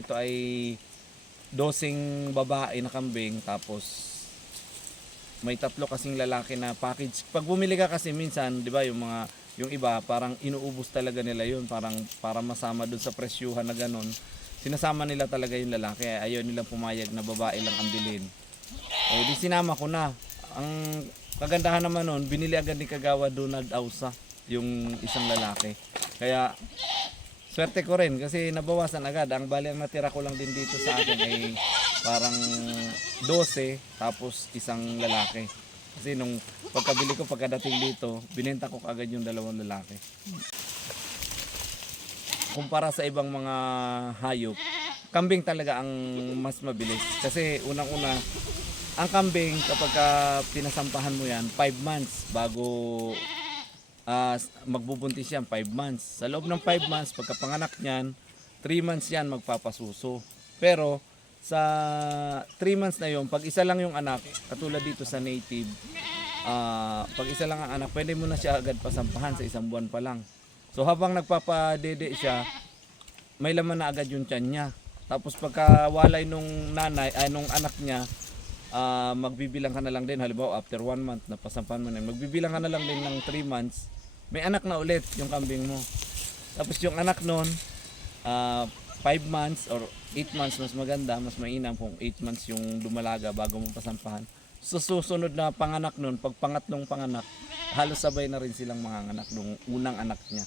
ito ay dosing babae na kambing tapos may tatlo kasing lalaki na package. Pag bumili ka kasi minsan, 'di ba, yung mga yung iba parang inuubos talaga nila yun parang para masama dun sa presyuhan na ganun. Sinasama nila talaga yung lalaki. Ayaw nilang pumayag na babae lang ang bilhin. Eh di sinama ko na. Ang kagandahan naman nun, binili agad ni Kagawa Donald Ausa yung isang lalaki. Kaya swerte ko rin kasi nabawasan agad. Ang bali ang natira ko lang din dito sa akin ay parang 12 tapos isang lalaki. Kasi nung pagkabili ko pagkadating dito, binenta ko agad yung dalawang lalaki. Kumpara sa ibang mga hayop, kambing talaga ang mas mabilis. Kasi unang-una, ang kambing kapag ka pinasampahan mo yan, 5 months bago ah, magbubuntis yan, 5 months. Sa loob ng 5 months, pagkapanganak niyan, 3 months yan magpapasuso. Pero sa 3 months na yon, pag isa lang yung anak, katulad dito sa native, ah, pag isa lang ang anak, pwede mo na siya agad pasampahan sa isang buwan pa lang. So habang nagpapadede siya, may laman na agad yung tiyan niya. Tapos pagka walay nung nanay, ay nung anak niya, ah, magbibilang ka na lang din. Halimbawa, after one month, napasampahan mo na magbibilang ka na lang din ng 3 months, may anak na ulit yung kambing mo. Tapos yung anak nun, 5 months or 8 months, mas maganda, mas mainam kung 8 months yung dumalaga bago mo pasampahan. Sa susunod na panganak nun, pag pangatlong panganak, halos sabay na rin silang mga anak nung unang anak niya.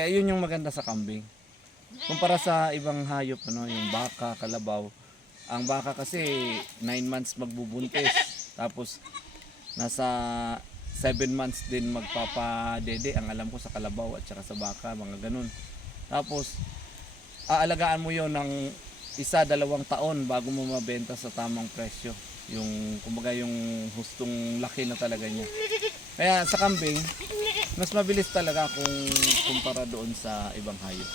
Kaya yun yung maganda sa kambing. Kumpara sa ibang hayop, ano, yung baka, kalabaw. Ang baka kasi 9 months magbubuntis. Tapos nasa 7 months din magpapadede. Ang alam ko sa kalabaw at saka sa baka, mga ganun. Tapos aalagaan mo yon ng isa, dalawang taon bago mo mabenta sa tamang presyo. Yung, kumbaga yung hustong laki na talaga niya. Kaya sa kambing, mas mabilis talaga kung kumpara doon sa ibang hayop.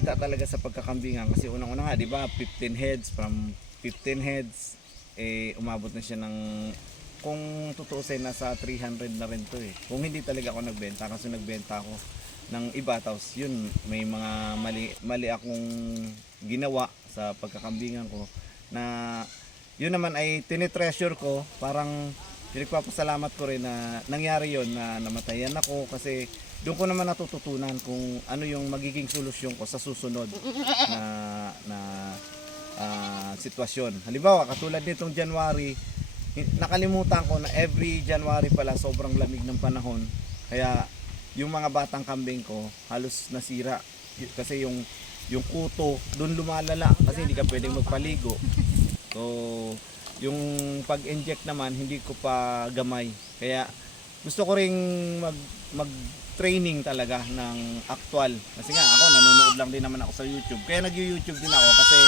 Pikita talaga sa pagkakambingan kasi unang-una nga, 'di ba, 15 heads from 15 heads eh umabot na siya ng kung tutuusin nasa 300 na rin to eh. Kung hindi talaga ako nagbenta kasi nagbenta ako ng iba tapos yun may mga mali mali akong ginawa sa pagkakambingan ko na yun naman ay tinitreasure ko parang pinagpapasalamat ko rin na nangyari yon na namatayan ako kasi doon ko naman natututunan kung ano yung magiging solusyon ko sa susunod na na ah, sitwasyon. Halimbawa, katulad nitong January, nakalimutan ko na every January pala sobrang lamig ng panahon. Kaya yung mga batang kambing ko halos nasira kasi yung yung kuto doon lumalala kasi hindi ka pwedeng magpaligo. So, yung pag-inject naman hindi ko pa gamay. Kaya gusto ko ring mag mag training talaga ng actual. Kasi nga ako nanonood lang din naman ako sa YouTube. Kaya nag-YouTube din ako kasi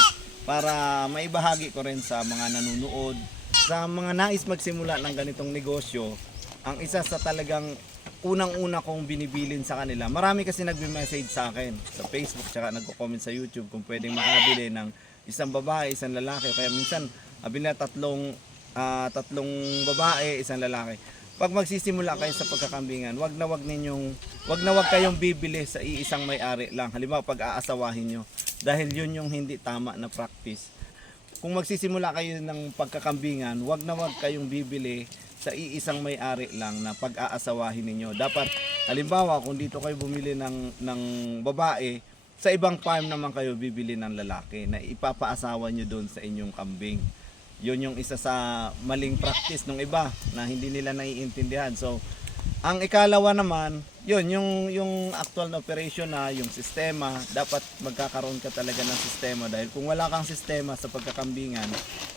para maibahagi ko rin sa mga nanonood, sa mga nais magsimula ng ganitong negosyo, ang isa sa talagang unang-una kong binibilin sa kanila. Marami kasi nagme-message sa akin sa Facebook tsaka nagko-comment sa YouTube kung pwedeng makabili ng isang babae, isang lalaki. Kaya minsan Sabi nila tatlong ah, tatlong babae, isang lalaki. Pag magsisimula kayo sa pagkakambingan, wag na wag ninyong wag na wag kayong bibili sa iisang may-ari lang. Halimbawa pag aasawahin nyo dahil yun yung hindi tama na practice. Kung magsisimula kayo ng pagkakambingan, wag na wag kayong bibili sa iisang may-ari lang na pag-aasawahin ninyo. Dapat, halimbawa, kung dito kayo bumili ng, ng babae, sa ibang farm naman kayo bibili ng lalaki na ipapaasawa nyo doon sa inyong kambing. Yun yung isa sa maling practice ng iba na hindi nila naiintindihan. So, ang ikalawa naman, yun, yung, yung actual na operation na, yung sistema, dapat magkakaroon ka talaga ng sistema dahil kung wala kang sistema sa pagkakambingan,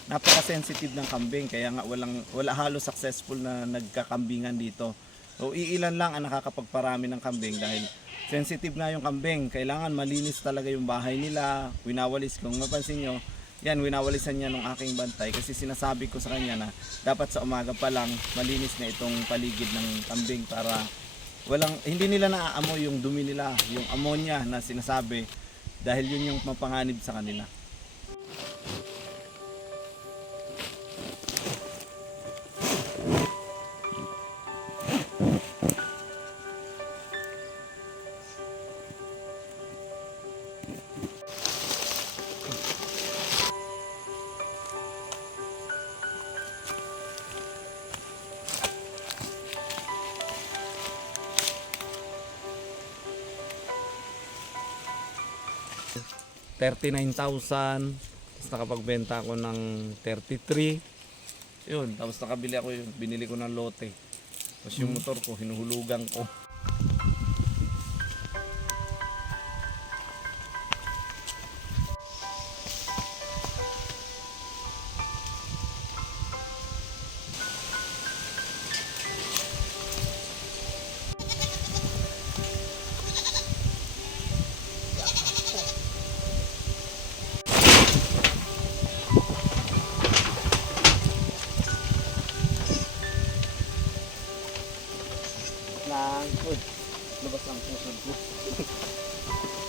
napaka-sensitive ng kambing kaya nga walang, wala halos successful na nagkakambingan dito. So, iilan lang ang nakakapagparami ng kambing dahil sensitive nga yung kambing. Kailangan malinis talaga yung bahay nila, winawalis. Kung mapansin nyo, yan, winawalisan niya nung aking bantay kasi sinasabi ko sa kanya na dapat sa umaga pa lang malinis na itong paligid ng kambing para walang hindi nila naaamoy yung dumi nila, yung ammonia na sinasabi dahil yun yung mapanganib sa kanila. $39,000 tapos nakapagbenta ako ng 33 yun tapos nakabili ako yun binili ko ng lote. Tapos yung motor ko hinuhulugan ko lang. Uy labas ang pusod ko